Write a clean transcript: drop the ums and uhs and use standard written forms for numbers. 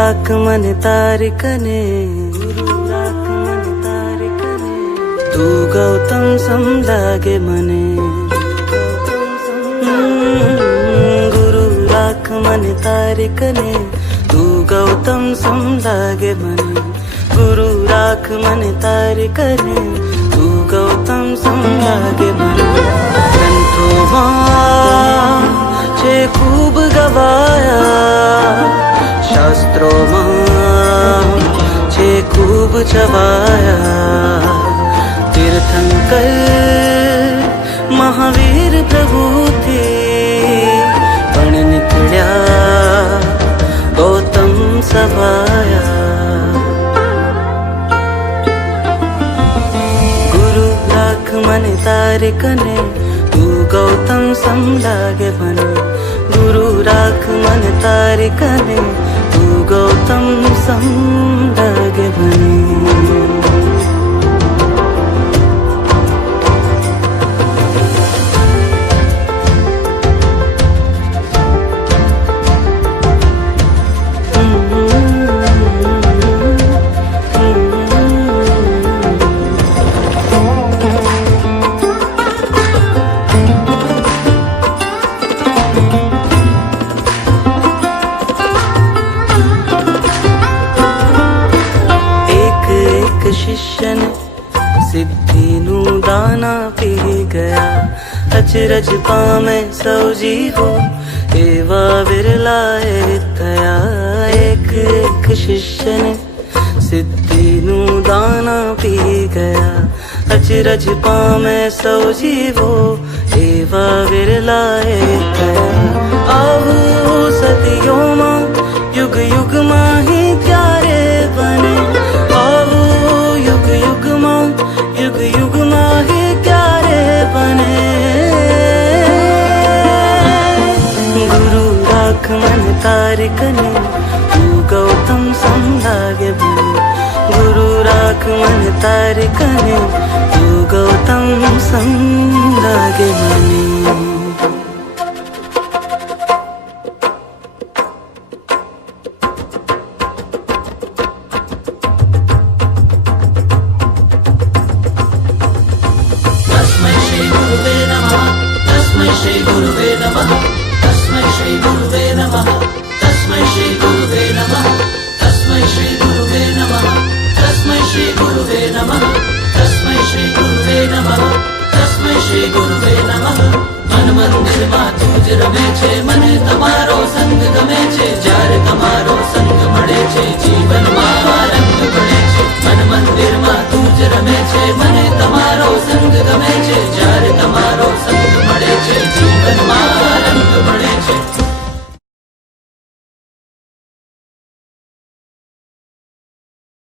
રાખ મને તારી કને, ગુરુ રાખ મને તારી કને, તું ગૌતમ સમ લાગે મને. ગુરુ રાખ મને તારી કને, તું ગૌતમ સમ લાગે મને. ગુરુ રાખ મને તારી કને, તું ગૌતમ સમ લાગે મને. ગ્રંથોમાં છે ખૂબ ગવાયા, શાસ્ત્રોમાં છે ખૂબ છવાયા. તીર્થંકર મહાવીર પ્રભુથી પણ નીકળ્યા ગૌતમ સવાયા. ગુરુ રાખ મને તારી કને, તું ગૌતમ સમ લાગે મને. ગુરુ રાખ મને તારી કને, તું ગૌતમ સમ લાગે મને. શિષ્યને સિદ્ધિનું દાન આપી ગયા, અચરજ પામે સૌ જીવો એવા વિરલાએ થયા. એક એક શિષ્યને સિદ્ધિનું દાન આપી ગયા, અચરજ પામે સૌ જીવો એવા વિરલાએ થયા. આવું સદીઓમાં યુગ યુગમાં હી ક્યારે બને, યુગ યુગમાં હે ક્યારે બને. ગુરુ રાખ મને તારી કને, તું ગૌતમ સમ લાગે મને. ગુરુ રાખ મને તારી કને, તું ગૌતમ સમ લાગે મને. श्री गुरुवे नमः, तस्मै श्री गुरुवे नमः, तस्मै श्री गुरुवे नमः, तस्मै श्री गुरुवे नमः, तस्मै श्री गुरुवे नमः, तस्मै श्री गुरुवे नमः, तस्मै श्री गुरुवे नमः. मन मंदिर માં તું જ રમે છે, મને તમારો સંગ ગમે છે.